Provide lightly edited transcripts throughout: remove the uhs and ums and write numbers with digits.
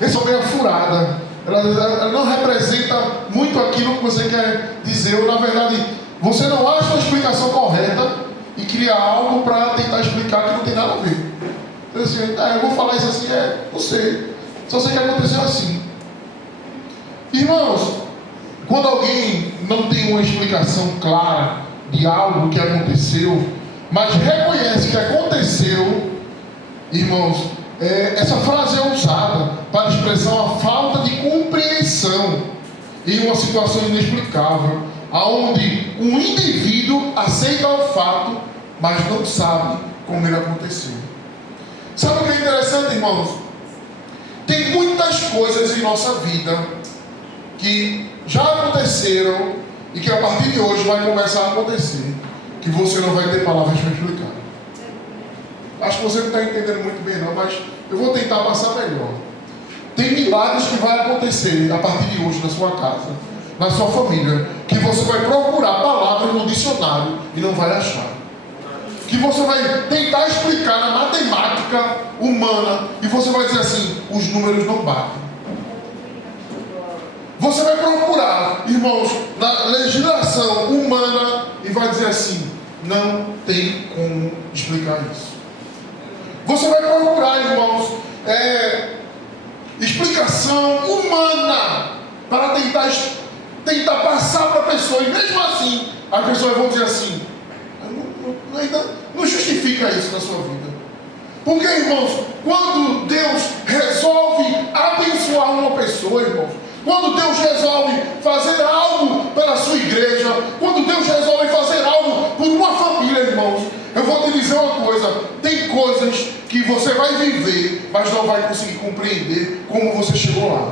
essa meia furada, ela não representa muito aquilo que você quer dizer, ou na verdade, você não acha uma explicação correta e cria algo para tentar explicar que não tem nada a ver. Então assim, eu vou falar isso assim, não sei, só sei que aconteceu assim. Irmãos, quando alguém não tem uma explicação clara de algo que aconteceu, mas reconhece que aconteceu, irmãos, essa frase é usada para expressar uma falta de compreensão em uma situação inexplicável, aonde um indivíduo aceita o fato, mas não sabe como ele aconteceu. Sabe o que é interessante, irmãos? Tem muitas coisas em nossa vida que já aconteceram e que a partir de hoje vai começar a acontecer, que você não vai ter palavras para explicar. Acho que você não está entendendo muito bem não, mas eu vou tentar passar melhor. Tem milagres que vai acontecer a partir de hoje na sua casa, na sua família, que você vai procurar palavras no dicionário e não vai achar. Que você vai tentar explicar na matemática humana e você vai dizer assim, os números não batem. Você vai procurar, irmãos, na legislação humana e vai dizer assim, não tem como explicar isso. Você vai procurar, irmãos, explicação humana para tentar passar para a pessoa. E mesmo assim, as pessoas vão dizer assim, não justifica isso na sua vida. Porque, irmãos, quando Deus resolve abençoar uma pessoa, irmãos, quando Deus resolve fazer algo pela sua igreja, quando Deus resolve fazer algo por uma família, irmãos, eu vou te dizer uma coisa, tem coisas que você vai viver, mas não vai conseguir compreender como você chegou lá.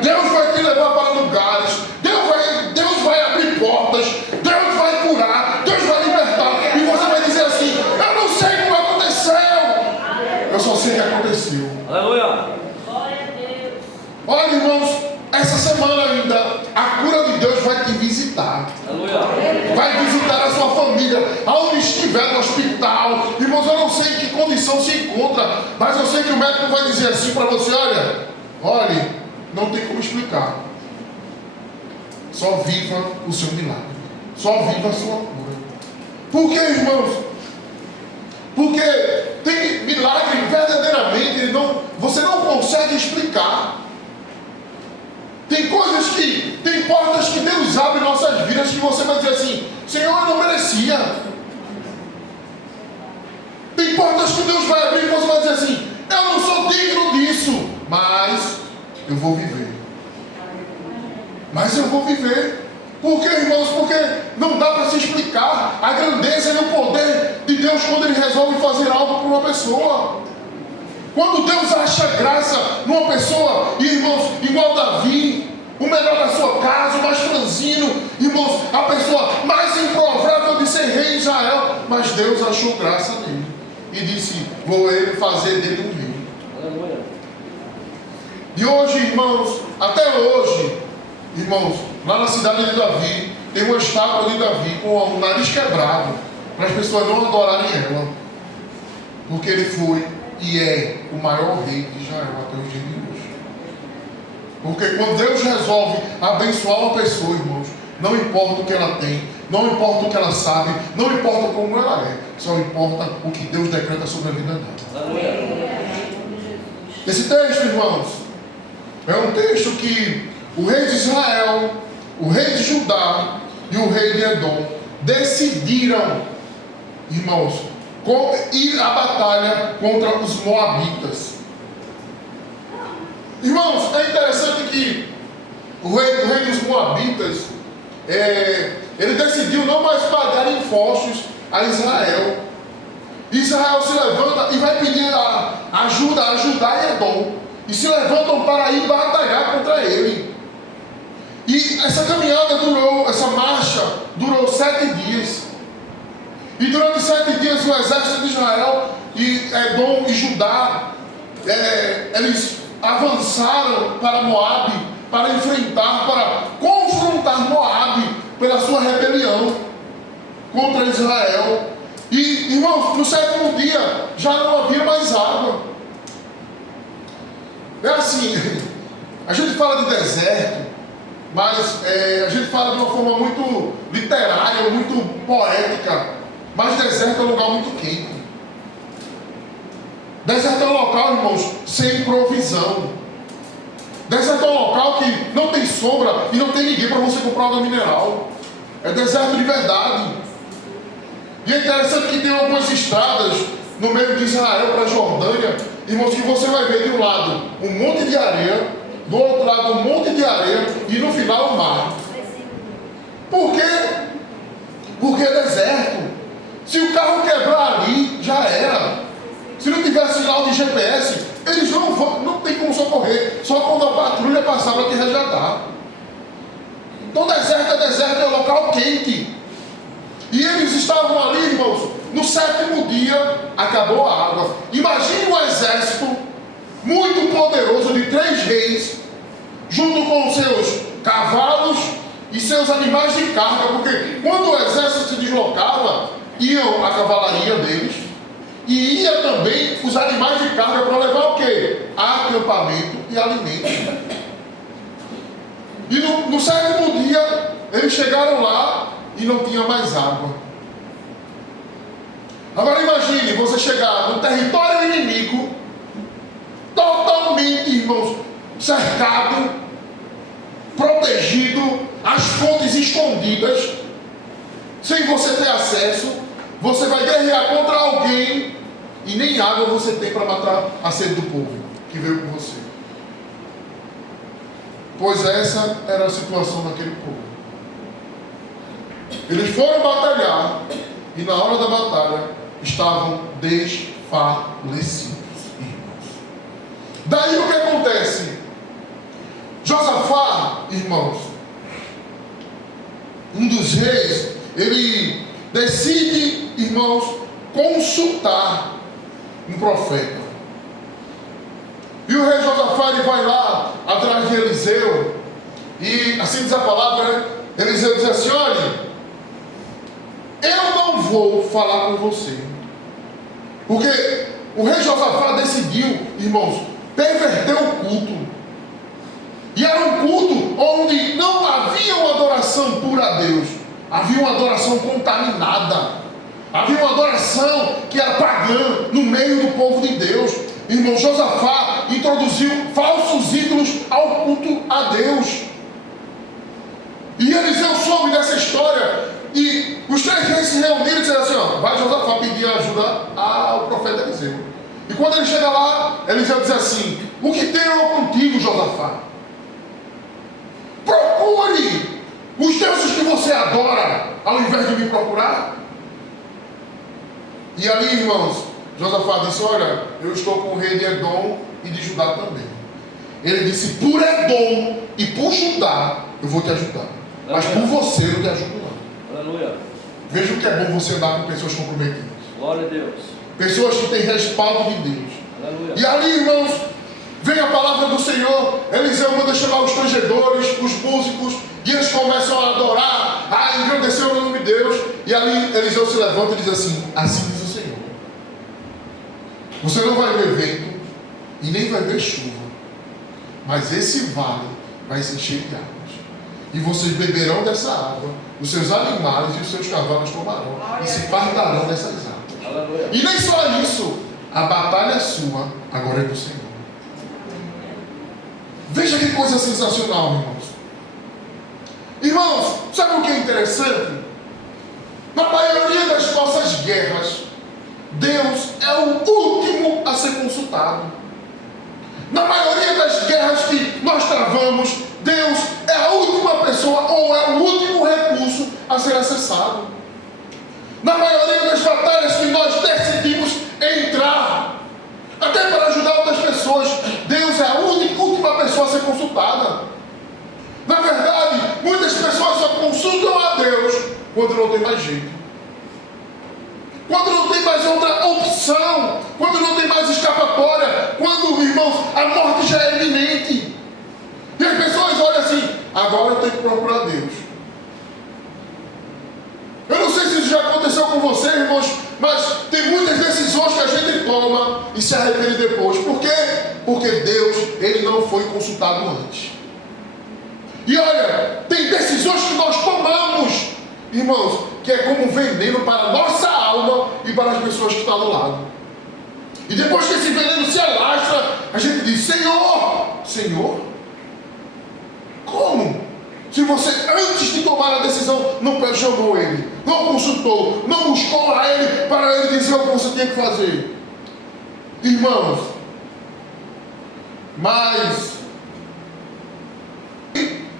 Deus vai te levar para lugares, Deus vai abrir portas, Deus vai curar, Deus vai libertar, e você vai dizer assim, eu não sei como aconteceu, eu só sei que aconteceu. Aleluia. Olha, irmãos, essa semana ainda a cura de Deus vai te visitar. Aleluia. Vai visitar a sua família, aonde estiver no hospital. Irmãos, eu não sei em que condição se encontra, mas eu sei que o médico vai dizer assim para você, olha, não tem como explicar. Só viva o seu milagre. Só viva a sua cura. Por quê, irmãos? Porque tem milagre verdadeiramente, você não consegue explicar. Tem portas que Deus abre em nossas vidas que você vai dizer assim, Senhor, eu não merecia. Tem portas que Deus vai abrir e você vai dizer assim, eu não sou digno disso, mas eu vou viver. Mas eu vou viver. Por quê, irmãos? Porque não dá para se explicar a grandeza e o poder de Deus quando Ele resolve fazer algo para uma pessoa. Quando Deus acha graça numa pessoa, irmãos, igual Davi, o melhor da sua casa, o mais franzino, irmãos, a pessoa mais improvável de ser rei em Israel, mas Deus achou graça nele e disse, vou fazer dele um rei. E hoje, irmãos, até hoje, irmãos, lá na cidade de Davi, tem uma estátua de Davi com o nariz quebrado, para as pessoas não adorarem ela, porque ele foi e é o maior rei de Israel até os dias de hoje. Porque quando Deus resolve abençoar uma pessoa, irmãos, não importa o que ela tem, não importa o que ela sabe, não importa como ela é, só importa o que Deus decreta sobre a vida dela. Esse texto, irmãos, é um texto que o rei de Israel, o rei de Judá e o rei de Edom decidiram, irmãos, ir à batalha contra os moabitas. Irmãos, é interessante que o rei dos moabitas, ele decidiu não mais pagar impostos a Israel. Israel se levanta e vai pedir ajuda a Judá e Edom, e se levantam para ir batalhar contra ele. E essa caminhada essa marcha durou 7 dias. E durante 7 dias o exército de Israel e Edom e Judá, eles avançaram para Moabe, para enfrentar, para confrontar Moabe pela sua rebelião contra Israel. E, irmãos, no 7º dia já não havia mais água. É assim, a gente fala de deserto, mas a gente fala de uma forma muito literária, muito poética, mas deserto é um lugar muito quente. Deserto é um local, irmãos, sem provisão. Deserto é um local que não tem sombra e não tem ninguém para você comprar água mineral. É deserto de verdade. E é interessante que tem algumas estradas no meio de Israel para a Jordânia, irmãos, que você vai ver de um lado um monte de areia, do outro lado um monte de areia e no final o mar. Por quê? Porque é deserto. Se o carro quebrar ali, já era. Se não tiver sinal de GPS, eles não tem como socorrer. Só quando a patrulha passar para te resgatar. Então deserto é um local quente. E eles estavam ali, irmãos, no 7º dia, acabou a água. Imagine um exército muito poderoso de 3 reis, junto com seus cavalos e seus animais de carga, porque quando o exército se deslocava, iam a cavalaria deles, e ia também os animais de carga para levar o quê? Acampamento e alimento. E no 7º dia, eles chegaram lá e não tinha mais água. Agora imagine você chegar no território inimigo, totalmente, irmãos, cercado, protegido, as fontes escondidas, sem você ter acesso. Você vai guerrear contra alguém e nem água você tem para matar a sede do povo que veio com você. Pois essa era a situação daquele povo. Eles foram batalhar e na hora da batalha estavam desfalecidos, irmãos. Daí o que acontece? Josafá, irmãos, um dos reis, ele decide, irmãos, consultar um profeta. E o rei Josafá, ele vai lá atrás de Eliseu, e assim diz a palavra, né? Eliseu diz assim: olha, eu não vou falar com você, porque o rei Josafá decidiu, irmãos, perverter o culto. E era um culto onde não havia uma adoração pura a Deus, havia uma adoração contaminada, havia uma adoração que era pagã no meio do povo de Deus. Irmão, Josafá introduziu falsos ídolos ao culto a Deus. E Eliseu soube dessa história, e os 3 reis se reuniram e disseram assim: ó, vai Josafá pedir ajuda ao profeta Eliseu. E quando ele chega lá, Eliseu diz assim: o que tenho eu contigo, Josafá? Procure os deuses que você adora, ao invés de me procurar. E ali, irmãos, Josafá disse: olha, eu estou com o rei de Edom e de Judá também. Ele disse: por Edom e por Judá eu vou te ajudar, mas por você eu não te ajudo não. Aleluia. Veja o que é bom você andar com pessoas comprometidas. Glória a Deus. Pessoas que têm respaldo de Deus. Aleluia. E ali, irmãos, vem a palavra do Senhor. Eliseu manda chamar os tangedores, os músicos, e eles começam a adorar, a engrandecer o nome de Deus. E ali Eliseu se levanta e diz assim: assim diz o Senhor, você não vai ver vento e nem vai ver chuva, mas esse vale vai se encher de águas, e vocês beberão dessa água, os seus animais e os seus cavalos tomarão e se fartarão dessas águas. Aleluia. E nem só isso, a batalha é sua, agora é do Senhor. Veja que coisa sensacional, irmãos. Irmãos, sabe o que é interessante? Na maioria das nossas guerras, Deus é o último a ser consultado. Na maioria das guerras que nós travamos, Deus é a última pessoa ou é o último recurso a ser acessado. Na maioria das batalhas que nós decidimos entrar, até para ajudar outras pessoas, Deus é a última pessoa a ser consultada. Na verdade, muitas pessoas só consultam a Deus quando não tem mais jeito, quando não tem mais outra opção, quando não tem mais escapatória, quando, irmãos, a morte já é iminente. E as pessoas olham assim: agora eu tenho que procurar Deus. Eu não sei se isso já aconteceu com você, irmãos, mas tem muitas decisões que a gente toma e se arrepende depois. Por quê? Porque Deus, Ele foi consultado antes. E olha, tem decisões que nós tomamos, irmãos, que é como veneno para a nossa alma e para as pessoas que estão do lado. E depois que esse veneno se alastra, a gente diz: Senhor, Senhor, como? Se você, antes de tomar a decisão, não chamou Ele, não consultou, não buscou a Ele para Ele dizer o que você tinha que fazer. Irmãos, mas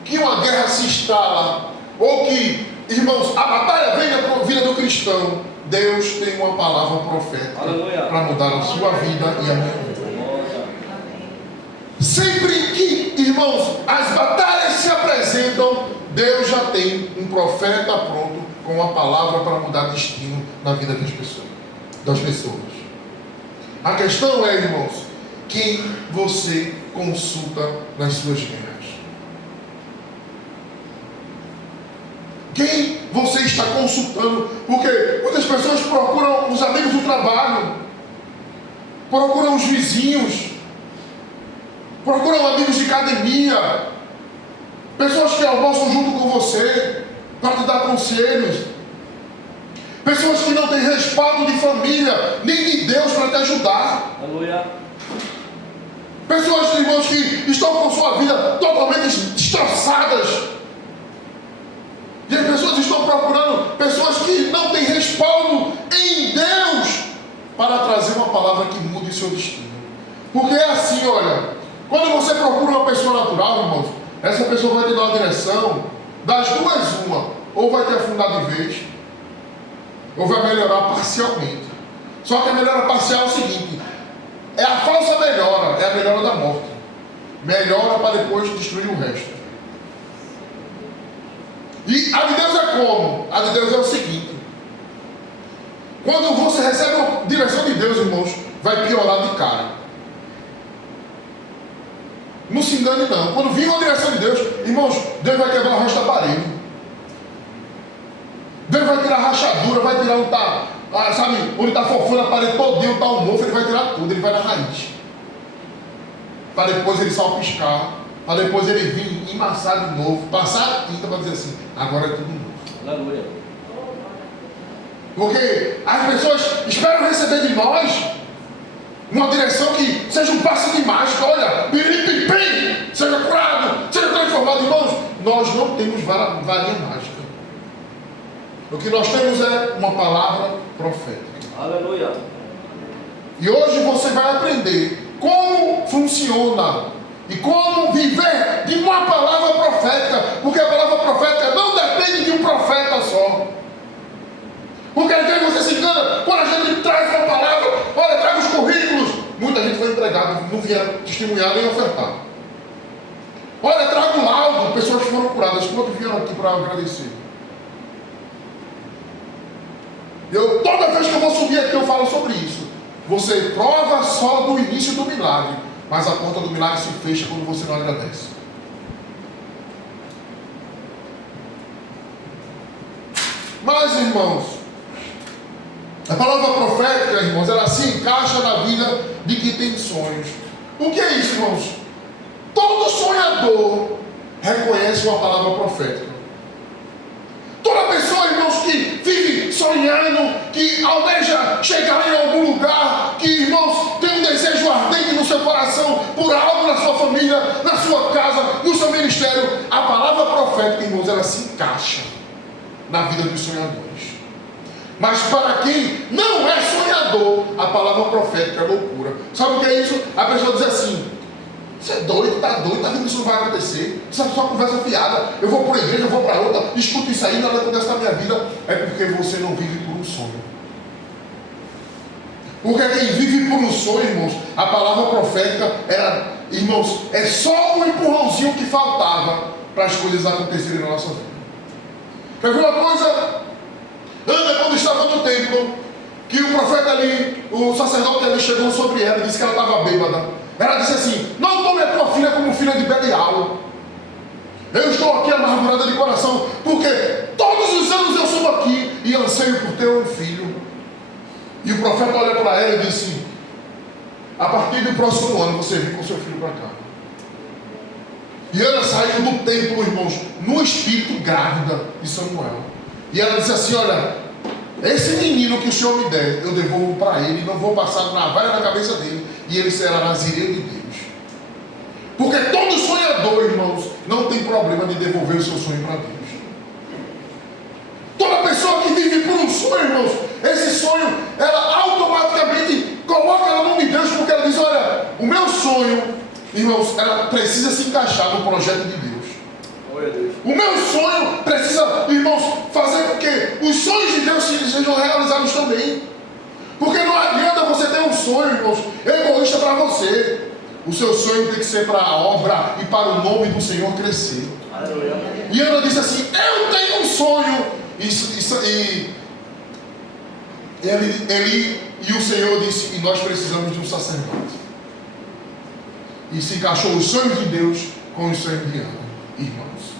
que uma guerra se instala, ou que, irmãos, a batalha vem na vida do cristão, Deus tem uma palavra profética para mudar a sua vida e a minha vida. Sempre que, irmãos, as batalhas se apresentam, Deus já tem um profeta pronto com uma palavra para mudar destino na vida das pessoas. A questão é, irmãos, quem você consulta nas suas guerras. Quem você está consultando? Porque muitas pessoas procuram os amigos do trabalho, procuram os vizinhos, procuram amigos de academia, pessoas que almoçam junto com você para te dar conselhos, pessoas que não têm respaldo de família nem de Deus para te ajudar. Aleluia. Pessoas, irmãos, que estão com sua vida totalmente destroçadas. E as pessoas estão procurando pessoas que não têm respaldo em Deus para trazer uma palavra que mude o seu destino. Porque é assim, olha, quando você procura uma pessoa natural, irmãos, essa pessoa vai te dar uma direção, das duas uma, ou vai te afundar de vez, ou vai melhorar parcialmente. Só que a melhora parcial é o seguinte: é a falsa melhora, é a melhora da morte. Melhora para depois destruir o resto. E a de Deus é como? A de Deus é o seguinte: quando você recebe a direção de Deus, irmãos, vai piorar de cara. Não se engane não. Quando vir uma direção de Deus, irmãos, Deus vai quebrar o resto da parede. Deus vai tirar a rachadura, vai tirar onde está, sabe, onde está fofando a parede todinho, está o mofo, ele vai tirar tudo, ele vai na raiz. Para depois ele salpiscar, para depois ele vir emassar de novo, passar a tinta para dizer assim: agora é tudo novo. Aleluia. Porque as pessoas esperam receber de nós uma direção que seja um passe de mágica. Olha, piripipim, seja curado, seja transformado. Irmãos, nós não temos varinha mágica. O que nós temos é uma palavra profética. Aleluia. E hoje você vai aprender como funciona e como viver de uma palavra profética. Porque a palavra profética não depende de um profeta só. Porque às vezes você se engana quando a gente traz uma palavra. Olha, traga os currículos. Muita gente foi empregada, não vinha testemunhar nem ofertar. Olha, traga o laudo. Pessoas que foram curadas, quantos vieram aqui para agradecer? Toda vez que eu vou subir aqui eu falo sobre isso. Você prova só do início do milagre, mas a porta do milagre se fecha quando você não agradece. Mas, irmãos, a palavra profética, irmãos, ela se encaixa na vida de quem tem sonhos. O que é isso, irmãos? Todo sonhador reconhece uma palavra profética. Toda pessoa, irmãos, que vive sonhando, que almeja chegar em algum lugar, que, irmãos, tem um desejo ardente no seu coração por algo na sua família, na sua casa, no seu ministério, a palavra profética, irmãos, ela se encaixa na vida dos sonhadores. Mas para quem não é sonhador, a palavra profética é loucura. Sabe o que é isso? A pessoa diz assim: você é doido, tá vendo que isso não vai acontecer? Isso é só conversa fiada. Eu vou para a igreja, eu vou para outra, escuto isso aí, nada acontece na minha vida. É porque você não vive por um sonho. Porque quem vive por um sonho, irmãos, a palavra profética era, irmãos, é só um empurrãozinho que faltava para as coisas acontecerem na nossa vida. Quer ver uma coisa? Ana, quando estava no templo, que o profeta ali, o sacerdote ali chegou sobre ela e disse que ela estava bêbada. Ela disse assim: não tome a tua filha como filha de Belial. Eu estou aqui amargurada de coração, porque todos os anos eu subo aqui e anseio por ter um filho. E o profeta olha para ela e disse: a partir do próximo ano você vem com seu filho para cá. E Ana saiu do templo, irmãos, no espírito grávida de Samuel. E ela disse assim: olha, esse menino que o Senhor me der, eu devolvo para ele, não vou passar navalha na cabeça dele, e ele será nazireiro de Deus. Porque todo sonhador, irmãos, não tem problema de devolver o seu sonho para Deus. Toda pessoa que vive por um sonho, irmãos, esse sonho, ela automaticamente coloca na mão de Deus, porque ela diz: olha, o meu sonho, irmãos, ela precisa se encaixar no projeto de Deus. O meu sonho precisa, irmãos, fazer com que os sonhos de Deus sejam realizados também. Porque não adianta você ter um sonho, irmãos, egoísta para você. O seu sonho tem que ser para a obra e para o nome do Senhor crescer. Aleluia. E Ana disse assim: eu tenho um sonho. Ele e o Senhor disse: e nós precisamos de um sacerdote. E se encaixou os sonhos de Deus com os sonhos de Ana. Irmãos,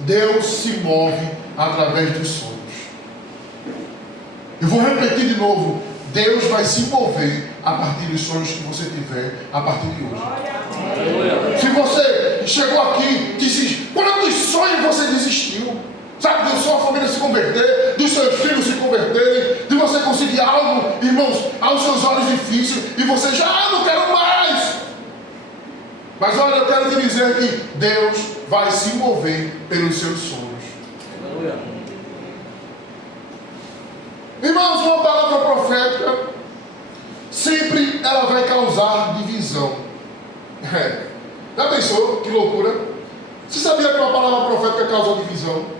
Deus se move através dos sonhos. Eu vou repetir de novo: Deus vai se mover a partir dos sonhos que você tiver a partir de hoje. Aleluia. Se você chegou aqui, disse: quantos sonhos você desistiu? Sabe, de sua família se converter, dos seus filhos se converterem, de você conseguir algo, irmãos, aos seus olhos difíceis, e você já não quero mais. Mas olha, eu quero te dizer que Deus vai se mover pelos seus sonhos. Aleluia. Irmãos, uma palavra profética sempre ela vai causar divisão. Já pensou? Que loucura. Você sabia que uma palavra profética causa divisão?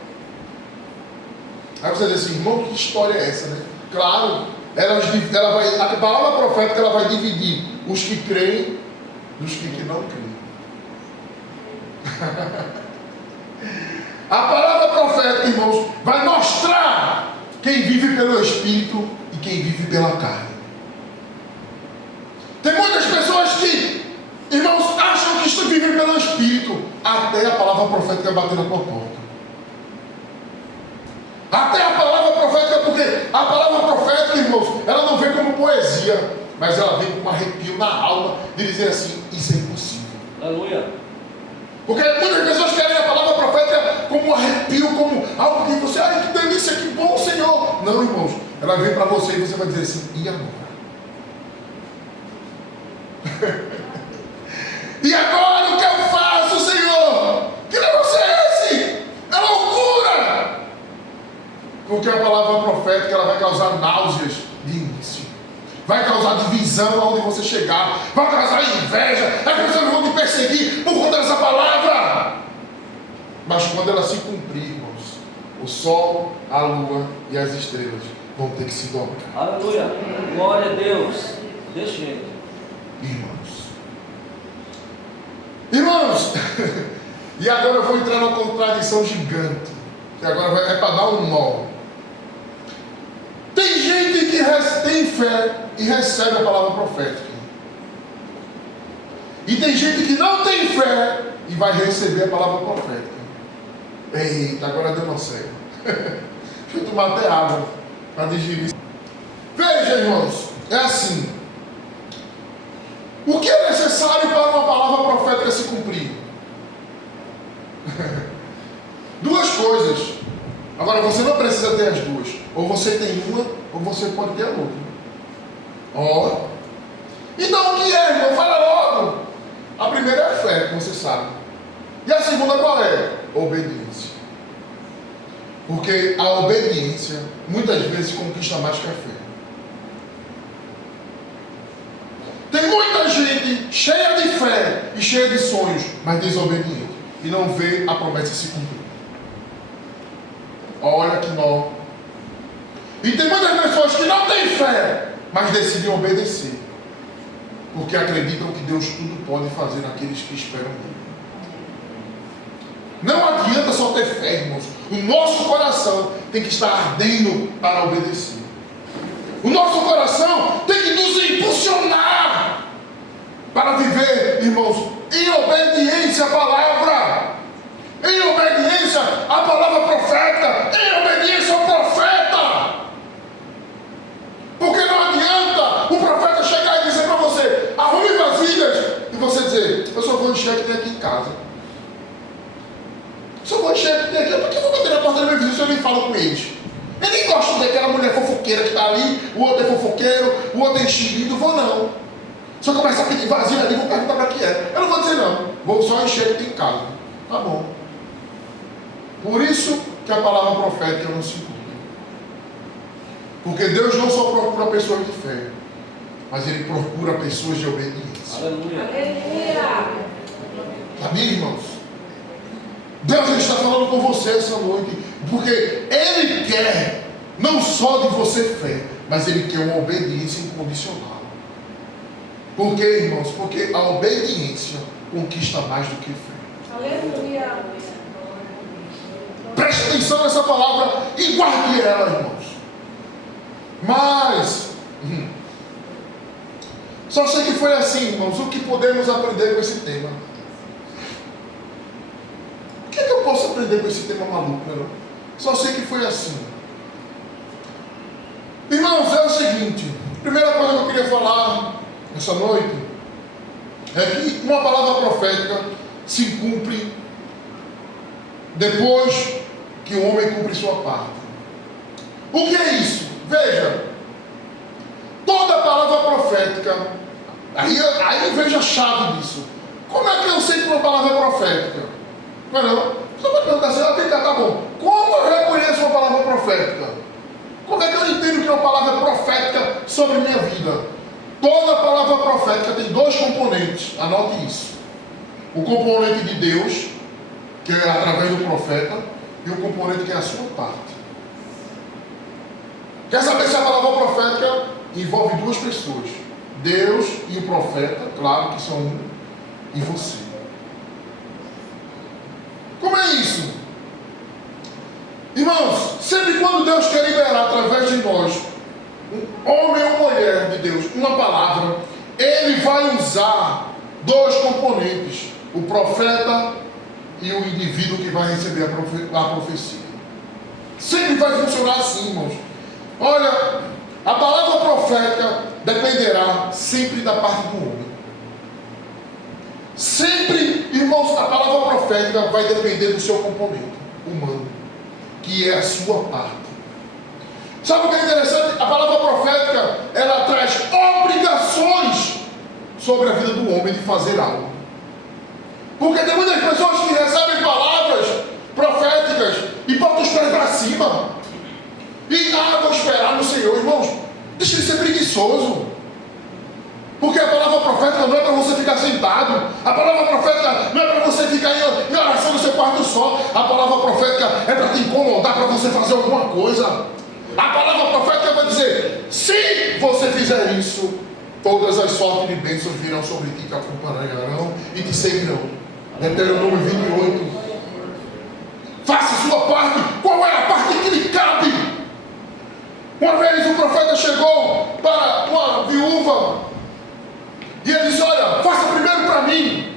Aí você diz assim: irmão, que história é essa, né? Claro, a palavra profética ela vai dividir os que creem dos que não creem. A palavra profética, irmãos, vai mostrar quem vive pelo Espírito e quem vive pela carne. Tem muitas pessoas que, irmãos, acham que vivem pelo Espírito, até a palavra profética bater na tua porta. Até a palavra profética, porque a palavra profética, irmãos, ela não vem como poesia, mas ela vem com um arrepio na alma de dizer assim: isso é impossível. Aleluia. Porque muitas pessoas querem a palavra profética como um arrepio, como algo que você, ai, que delícia, que bom, Senhor. Não, irmãos, ela vem para você e você vai dizer assim: e agora? E agora o que eu faço, Senhor? Que negócio é esse? É loucura! Porque a palavra profética ela vai causar náuseas de início, vai causar divisão aonde você chegar, vai causar inveja, as pessoas vão te perseguir por conta dessa palavra. Mas quando ela se cumprir, irmãos, o sol, a lua e as estrelas vão ter que se dobrar. Aleluia, glória a Deus. Desse jeito, irmãos, e agora eu vou entrar numa contradição gigante, que agora é para dar um nó. Tem gente que tem fé e recebe a palavra profética, e tem gente que não tem fé e vai receber a palavra profética. Eita, agora deu uma cega. Deixa eu tomar até água para digerir. Veja, irmãos, é assim: o que é necessário para uma palavra profética se cumprir? Duas coisas. Agora, você não precisa ter as duas. Ou você tem uma, ou você pode ter a outra. Ó. Então, o que é, irmão? Fala logo. A primeira é a fé, que você sabe. E a segunda qual é? Obediência. Porque a obediência, muitas vezes, conquista mais que a fé. Tem muita gente cheia de fé e cheia de sonhos, mas desobediente, e não vê a promessa se cumprir. Olha que nó. E tem muitas pessoas que não têm fé, mas decidem obedecer, porque acreditam que Deus tudo pode fazer naqueles que esperam nele. Não adianta só ter fé, irmãos. O nosso coração tem que estar ardendo para obedecer. O nosso coração tem que nos impulsionar para viver, irmãos, em obediência à palavra, em obediência à palavra profética, em obediência ao profeta. Porque não adianta o profeta chegar e dizer para você: arrume vasilhas, e você dizer: eu só vou encher que tem aqui em casa. Se eu vou encher que tem aqui, por que eu vou bater na porta do meu vizinho se eu nem falo com eles? Eu nem gosto daquela mulher fofoqueira que está ali, o outro é fofoqueiro, o outro é enxerido, vou não. Se eu começar a pedir vazio ali, vou perguntar para que é. Eu não vou dizer não, vou só encher que tem em casa. Tá bom. Por isso que a palavra profética não se cumpre. Porque Deus não só procura pessoas de fé, mas Ele procura pessoas de obediência. Aleluia. Aleluia. Amém, irmãos? Deus está falando com você essa noite, porque Ele quer não só de você fé, mas Ele quer uma obediência incondicional. Por quê, irmãos? Porque a obediência conquista mais do que fé. Aleluia. Preste atenção nessa palavra e guarde ela, irmãos. Mas só sei que foi assim, irmãos. O que podemos aprender com esse tema? O que é que eu posso aprender com esse tema maluco, não? Só sei que foi assim. Irmãos, é o seguinte. A primeira coisa que eu queria falar essa noite é que uma palavra profética se cumpre depois que o homem cumpre sua parte. O que é isso? Veja, toda palavra profética, aí veja a chave disso. Como é que eu sei que uma palavra é profética? Não é não? Você pode perguntar assim, vem cá, tá bom. Como eu reconheço uma palavra profética? Como é que eu entendo que uma palavra é profética sobre a minha vida? Toda palavra profética tem dois componentes, anote isso. O componente de Deus, que é através do profeta, e o componente que é a sua parte. Quer saber se a palavra profética envolve duas pessoas? Deus e o profeta, claro que são um, e você. Como é isso? Irmãos, sempre quando Deus quer liberar através de nós, um homem ou mulher de Deus, uma palavra, Ele vai usar dois componentes, o profeta e o indivíduo que vai receber a profecia. Sempre vai funcionar assim, irmãos. Olha, a palavra profética dependerá sempre da parte do homem. Sempre, irmãos, a palavra profética vai depender do seu componente humano, que é a sua parte. Sabe o que é interessante? A palavra profética, ela traz obrigações sobre a vida do homem de fazer algo. Porque tem muitas pessoas que recebem palavras proféticas e botam os pés para cima. E vou esperar no Senhor, irmãos. Deixa de ser preguiçoso. Porque a palavra profética não é para você ficar sentado. A palavra profética não é para você ficar em oração no seu quarto só. A palavra profética é para te incomodar, para você fazer alguma coisa. A palavra profética vai dizer: se você fizer isso, todas as sortes de bênçãos virão sobre ti, te acompanharão e te seguirão. Deuteronômio 28. Faça a sua parte. Qual é a parte que lhe cabe? Uma vez o profeta chegou para uma viúva e ele disse: olha, faça primeiro para mim,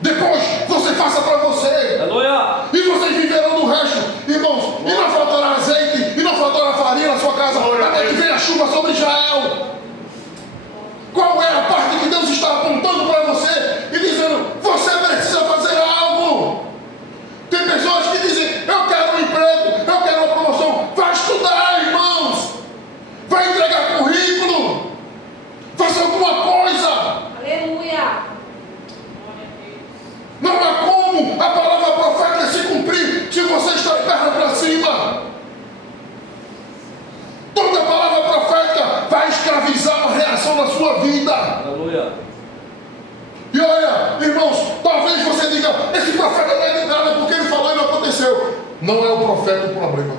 depois você faça para você. Aleluia. E vocês viverão do resto, irmãos. E não faltará azeite, e não faltará farinha na sua casa, até que venha a chuva sobre Israel. Qual é a parte que Deus está apontando para você e dizendo: você precisa fazer algo? Tem pessoas que dizem: eu quero um emprego, eu quero uma promoção. Vai estudar, irmãos. Vai entregar currículo. Faça alguma coisa. Aleluia. Não há como a palavra profética se cumprir se você está de perna para cima. Toda palavra profética vai escravizar uma reação na sua vida. Aleluia. E olha, irmãos, talvez você diga: esse profeta não é de nada porque ele falou e não aconteceu. Não é o profeta o problema.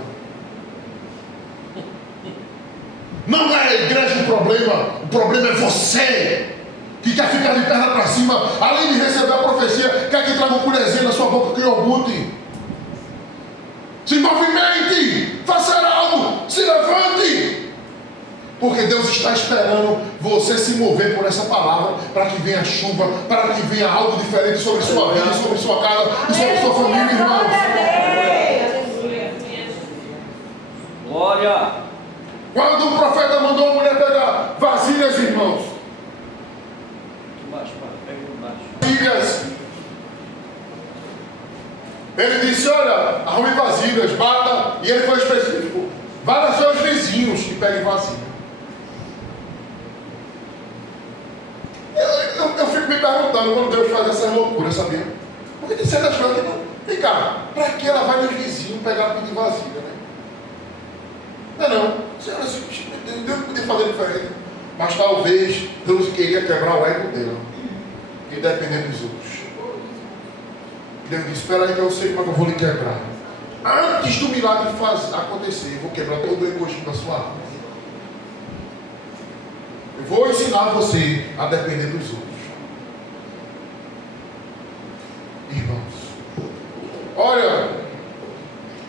Não é a igreja o problema é você que quer ficar de perna para cima, além de receber a profecia, quer que traga um colherzinho na sua boca que iogurte. Se movimente, faça algo, se levante, porque Deus está esperando você se mover por essa palavra, para que venha chuva, para que venha algo diferente sobre sua vida, sobre sua casa e sobre sua família, irmãos. Glória. Quando o profeta mandou a mulher pegar vasilhas, irmãos, Embaixo, pai. Pega embaixo. vasilhas Ele disse, olha, arrume vasilhas, bata, e ele foi específico. Vá nos seus vizinhos e pegue vasilha. Eu fico me perguntando quando Deus faz essas loucuras, sabia? Porque tem certas coisas que não. Vem cá, para que ela vai nos vizinhos pegar pedir vasilha, né? Não. Senhora, Deus podia fazer diferente. Mas talvez Deus queria quebrar o ego dela. E depender dos outros. Deus disse, espera aí que eu sei como é que eu vou lhe quebrar. Antes do milagre acontecer, eu vou quebrar todo o egoísmo da sua alma. Eu vou ensinar você a depender dos outros. Irmãos, olha,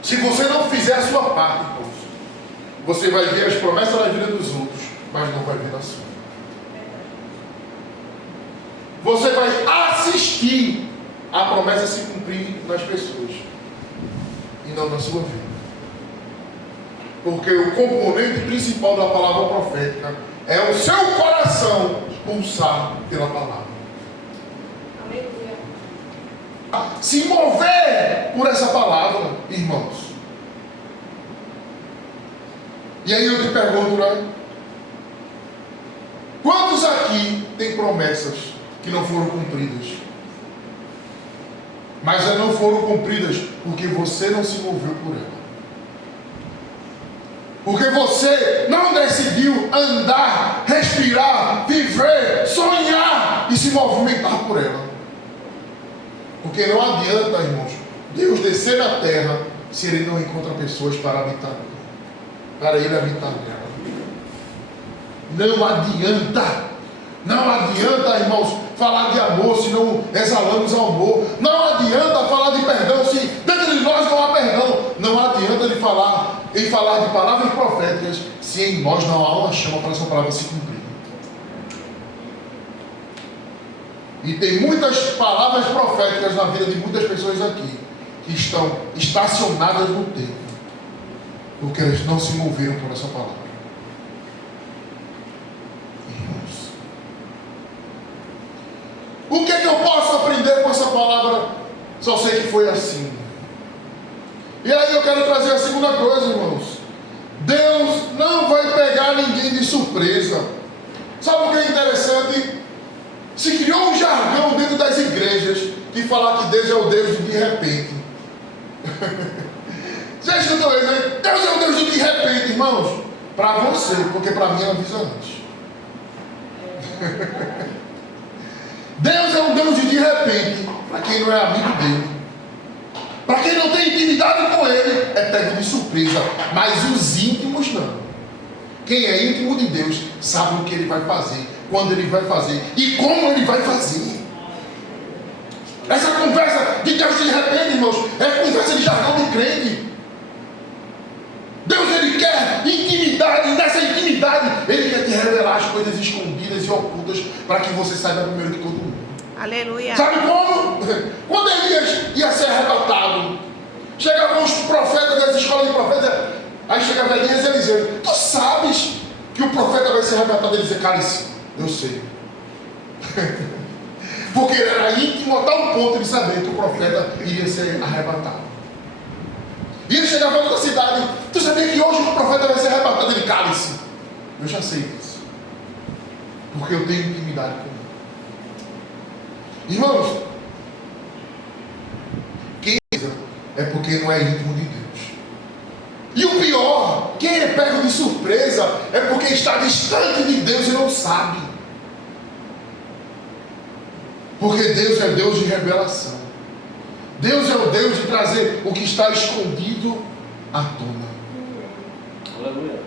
se você não fizer a sua parte, irmãos, você vai ver as promessas na vida dos outros, mas não vai ver na sua. Você vai assistir a promessa se cumprir nas pessoas e não na sua vida. Porque o componente principal da palavra profética é o seu coração pulsar pela palavra. Aleluia. Se mover por essa palavra, irmãos. E aí eu te pergunto, né? Quantos aqui têm promessas que não foram cumpridas? Mas já não foram cumpridas porque você não se moveu por ela. Porque você não decidiu andar, respirar, viver, sonhar e se movimentar por ela. Porque não adianta, irmãos, Deus descer na terra se Ele não encontra pessoas para habitar nela. Para Ele habitar nela. Não adianta. Não adianta, irmãos, falar de amor se não exalamos amor. Não adianta falar de perdão se dentro de nós não há perdão. Não adianta ele falar de palavras proféticas se em nós não há uma chama para essa palavra se cumprir. E tem muitas palavras proféticas na vida de muitas pessoas aqui que estão estacionadas no tempo, porque eles não se moveram por essa palavra. O que é que eu posso aprender com essa palavra? Só sei que foi assim. E aí eu quero trazer a segunda coisa, irmãos. Deus não vai pegar ninguém de surpresa. Sabe o que é interessante? Se criou um jargão dentro das igrejas que fala que Deus é o Deus do de repente. Já escutou isso, né? Deus é o Deus do de repente, irmãos. Para você, porque para mim é avisante. Deus é um Deus de repente, para quem não é amigo dele. Para quem não tem intimidade com ele, é pego de surpresa. Mas os íntimos não. Quem é íntimo de Deus sabe o que ele vai fazer, quando ele vai fazer e como ele vai fazer. Essa conversa de Deus de repente, irmãos, é conversa de jargão de crente. Deus, ele quer intimidade, e nessa intimidade ele quer te revelar as coisas escondidas e ocultas para que você saiba primeiro que todo mundo. Aleluia. Sabe como? Quando Elias ia ser arrebatado, chegavam os profetas das escolas de profetas, aí chegava Elias e Eliseu, tu sabes que o profeta vai ser arrebatado? Ele dizia, cara, eu sei. Porque ele era íntimo a tal ponto de saber que o profeta iria ser arrebatado. E ele chegava na cidade, tu sabia que hoje o profeta vai ser arrebatado? Ele, cale-se. Eu já sei disso. Porque eu tenho intimidade com ele. Irmãos, quem é porque não é íntimo de Deus. E o pior, quem é pego de surpresa é porque está distante de Deus e não sabe. Porque Deus é Deus de revelação. Deus é o Deus de trazer o que está escondido à tona. Aleluia.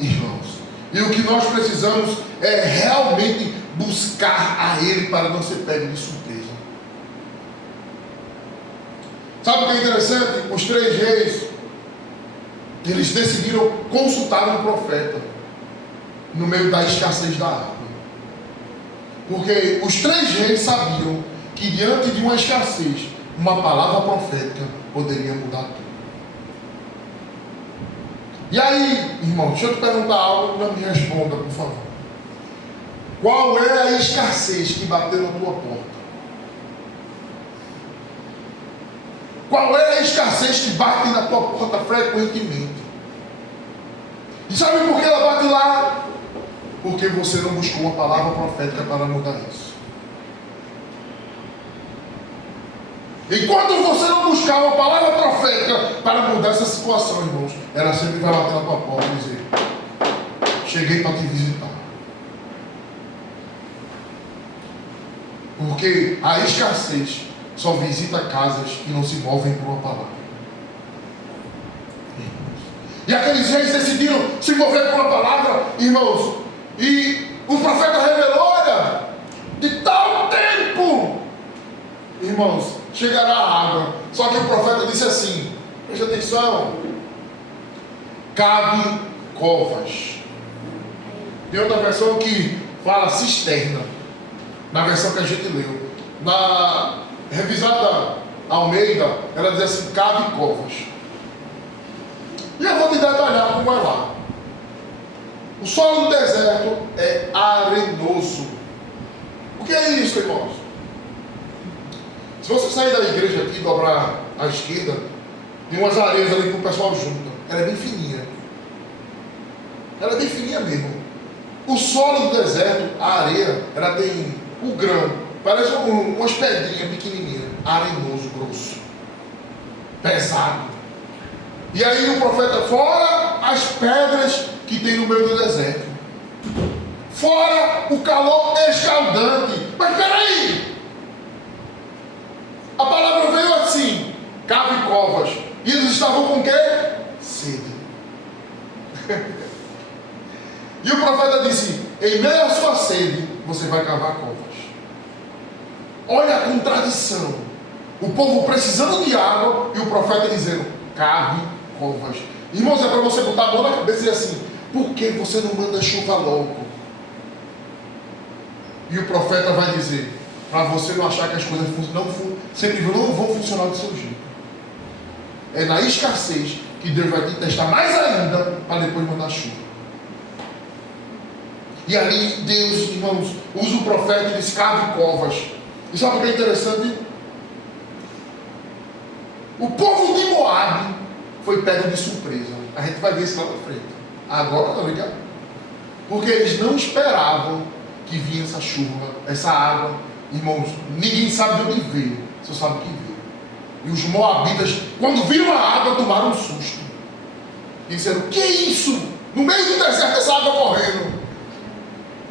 Irmãos, e o que nós precisamos é realmente buscar a Ele para não ser pego de surpresa. Sabe o que é interessante? Os 3 reis, eles decidiram consultar um profeta no meio da escassez da água. Porque os 3 reis sabiam que diante de uma escassez, uma palavra profética poderia mudar tudo. E aí, irmão, deixa eu te perguntar algo, não me responda, por favor. Qual é a escassez que bateu na tua porta? Qual é a escassez que bate na tua porta frequentemente? E sabe por que ela bate lá? Porque você não buscou uma palavra profética para mudar isso. Enquanto você não buscar uma palavra profética para mudar essa situação, irmãos, ela sempre vai bater na tua porta e dizer: cheguei para te visitar. Porque a escassez só visita casas que não se movem por uma palavra. E aqueles reis decidiram se mover por uma palavra, irmãos. E o profeta revelou: olha, de tal tempo, irmãos, chegará a água. Só que o profeta disse assim, preste atenção: cave covas. Tem outra versão que fala cisterna, na versão que a gente leu. Na revisada Almeida, ela diz assim: cave covas. E eu vou te detalhar como é lá. O solo do deserto é arenoso. O que é isso, irmãos? Se você sair da igreja aqui e dobrar à esquerda, tem umas areias ali que o pessoal junta. Ela é bem fininha. Ela é bem fininha mesmo. O solo do deserto, a areia, ela tem o grão. Parece umas pedrinhas pequenininhas. Arenoso, grosso. Pesado. E aí o profeta: fora as pedras que tem no meio do deserto. Fora o calor escaldante. Mas peraí! A palavra veio assim: cave covas. E eles estavam com o quê? Sede. E o profeta disse: em meio à sua sede, você vai cavar covas. Olha a contradição. O povo precisando de água e o profeta dizendo: cave covas. Irmãos, é para você botar a mão na cabeça e dizer assim: por que você não manda chuva logo? E o profeta vai dizer: para você não achar que as coisas sempre não vão funcionar do seu jeito. É na escassez que Deus vai te testar mais ainda para depois mandar chuva. E ali Deus, irmãos, usa o profeta e diz: cave covas. E sabe o que é interessante? O povo de Moabe foi pego de surpresa. A gente vai ver isso lá na frente. Agora não, ligado? Porque eles não esperavam que vinha essa chuva, essa água. Irmãos, ninguém sabe de onde veio, só sabe que veio. E os moabitas, quando viram a água, tomaram um susto. E disseram: que é isso? No meio do deserto essa água correndo.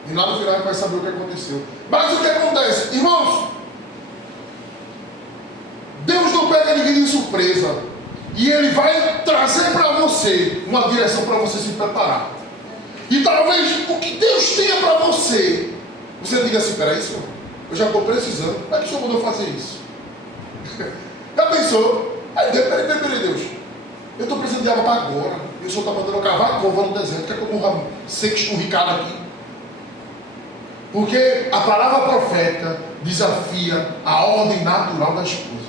E lá no final a gente vai saber o que aconteceu. Mas o que acontece? Irmãos, Deus não pega ninguém de surpresa. E Ele vai trazer para você uma direção para você se preparar. E talvez o que Deus tenha para você, você diga assim: peraí, Senhor, eu já estou precisando. Como é que o Senhor mandou fazer isso? Já pensou? Aí, peraí, Deus, eu estou precisando de água para agora. E o Senhor está mandando eu cavar a cova no deserto. Quer que eu morra seco, esturricado aqui? Porque a palavra profética desafia a ordem natural das coisas.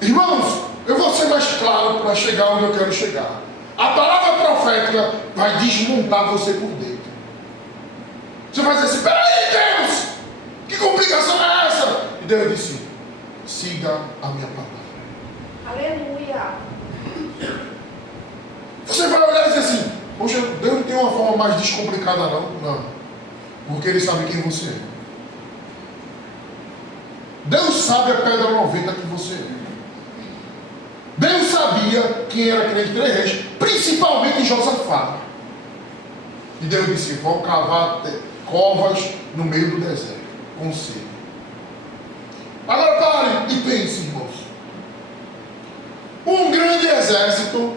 Irmãos, eu vou ser mais claro para chegar onde eu quero chegar. A palavra profética vai desmontar você por dentro. Você vai dizer assim: peraí, Deus, que complicação é essa? E Deus disse: siga a minha palavra. Aleluia. Você vai olhar e dizer assim: poxa, Deus não tem uma forma mais descomplicada não. Não. Porque Ele sabe quem você é. Deus sabe a pedra 90 que você é. Deus sabia quem era crente de reis, principalmente Josafá. E Deus disse: vão cavar covas no meio do deserto, com sede. Agora pare e pense, irmãos. Um grande exército,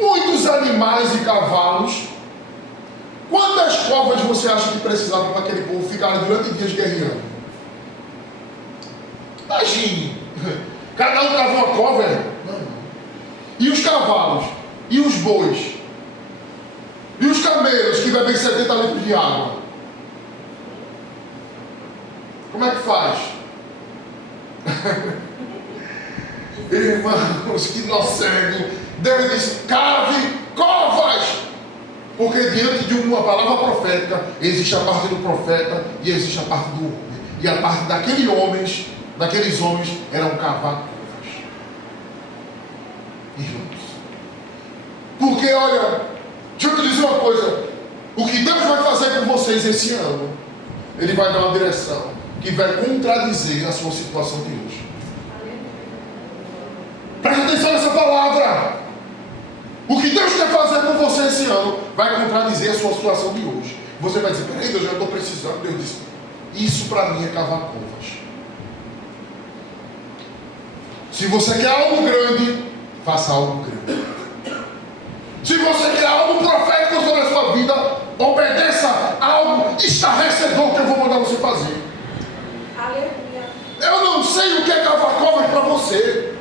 muitos animais e cavalos. Quantas covas você acha que precisava para aquele povo ficar durante dias guerreando? Imagine. Cada um cava uma cova. Não. E os cavalos? E os bois? E os camelos que bebem 70 litros de água? Como é que faz? Irmãos, que nó cego. Deus disse: cave covas. Porque diante de uma palavra profética, existe a parte do profeta e existe a parte do homem. E a parte daqueles homens eram cavacovas. Irmãos. Porque olha, deixa eu te dizer uma coisa. O que Deus vai fazer com vocês esse ano, Ele vai dar uma direção que vai contradizer a sua situação de hoje. Preste atenção nessa palavra. O que Deus quer fazer com você esse ano vai contradizer a sua situação de hoje. Você vai dizer, peraí Deus, eu estou precisando. Deus disse, isso para mim é cavacovas. Se você quer algo grande, faça algo grande. Se você quer algo profético sobre a sua vida, obedeça a algo estarrecedor que eu vou mandar você fazer. Aleluia. Eu não sei o que é cavacovas para você.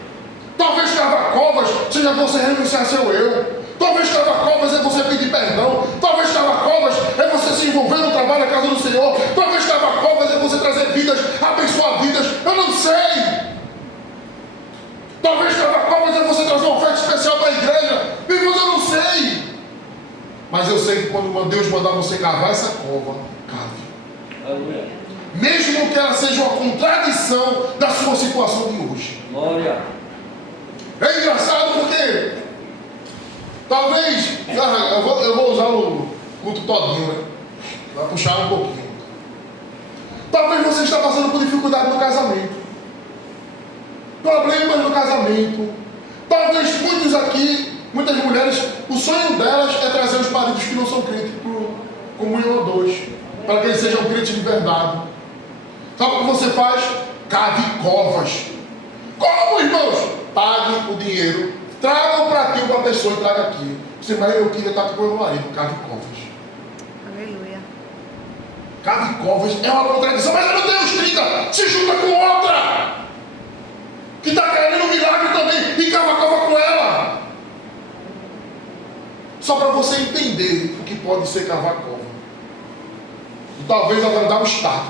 Talvez cavacovas seja você renunciar seu eu. Talvez cavacovas é você pedir perdão. Talvez cavacovas é você se envolver no trabalho na casa do Senhor. Talvez cavacovas é você trazer vidas, abençoar vidas. Eu não sei. Talvez cavacovas é você trazer uma oferta especial para a igreja. Irmãos, eu não sei. Mas eu sei que quando Deus mandar você cavar essa cova, cave. Aleluia. Mesmo que ela seja uma contradição da sua situação de hoje. Glória. É engraçado porque talvez eu vou usar o culto todinho, né? Vai puxar um pouquinho. Talvez você está passando por dificuldade no casamento, problemas no casamento. Talvez muitos aqui, muitas mulheres, o sonho delas é trazer os maridos que não são crentes para o comunhão a dois, para que eles sejam crentes de verdade. Sabe o que você faz? Cave covas. Como, irmãos? Pague o dinheiro, traga um pratinho para a pessoa e traga aqui. Você vai, eu queria estar com o meu marido. Cave covas. Aleluia. Cave covas é uma contradição, mas eu não tenho os 30. Se junta com outra que está querendo um milagre também e cava cova com ela. Só para você entender o que pode ser cavar cova. E talvez agora dá um start.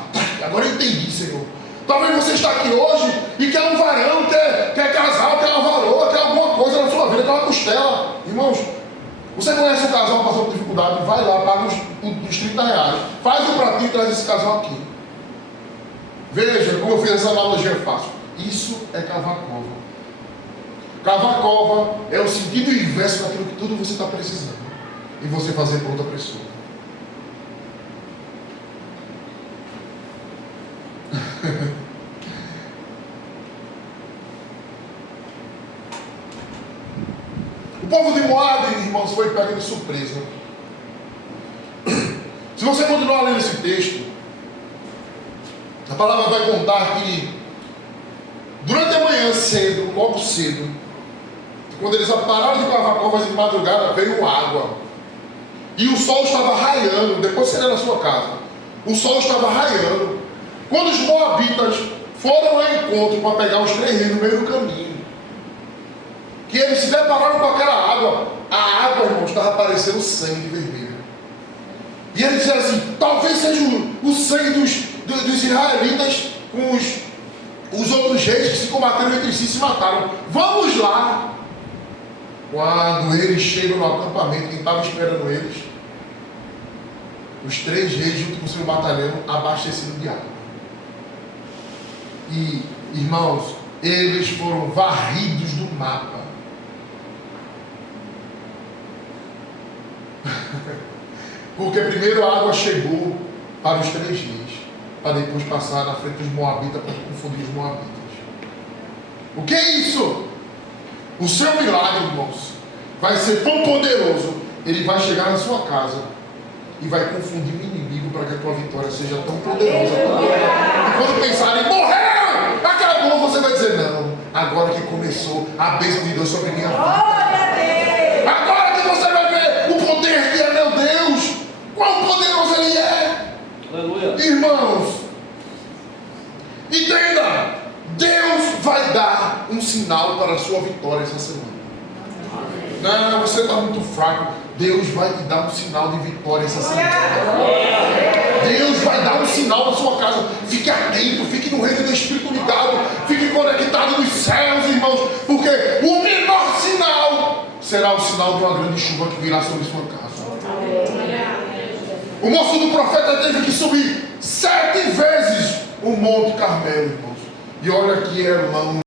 Agora eu entendi, Senhor. Talvez você está aqui hoje e quer um varão, quer casal, quer uma varoa, quer alguma coisa na sua vida, quer uma costela. Irmãos, você conhece um casal passando por dificuldade, vai lá, paga os 30 reais, faz um pratinho e traz esse casal aqui. Veja como eu fiz essa analogia fácil. Isso é cavar cova. Cavar cova é o sentido inverso daquilo que tudo você está precisando. E você fazer para outra pessoa. O povo de Moab, irmãos, foi pego de surpresa. Se você continuar lendo esse texto, a palavra vai contar que durante a manhã cedo, logo cedo, quando eles pararam de cavar covas de madrugada, veio água. E o sol estava raiando. Depois você lê na sua casa. O sol estava raiando. Quando os moabitas foram ao encontro para pegar os 3 reis no meio do caminho, que eles se depararam com aquela água, a água, irmãos, estava parecendo sangue vermelho. E eles disseram assim, talvez seja o sangue dos israelitas com os outros reis que se combateram entre si e se mataram. Vamos lá. Quando eles chegam no acampamento, quem estava esperando eles? Os 3 reis junto com o seu batalhão abastecido de água. E, irmãos, eles foram varridos do mapa. Porque primeiro a água chegou para os 3 reis, para depois passar na frente dos moabitas, para confundir os moabitas. O que é isso? O seu milagre, irmãos, vai ser tão poderoso, ele vai chegar na sua casa e vai confundir o inimigo para que a tua vitória seja tão poderosa. E quando pensarem, morreu, acabou, você vai dizer, não, agora que começou a bênção de Deus sobre minha vida. Agora que você vai ver o poder que é meu Deus, quão poderoso ele é. Aleluia. Irmãos, entenda, Deus vai dar um sinal para a sua vitória essa semana. Não, você está muito fraco. Deus vai te dar um sinal de vitória essa semana. Deus vai dar um sinal na sua casa. Fique atento, fique no reino do Espírito ligado, fique conectado nos céus, irmãos, porque o menor sinal será o sinal de uma grande chuva que virá sobre sua casa. O moço do profeta teve que subir 7 vezes o Monte Carmelo, irmãos. E olha que é longe.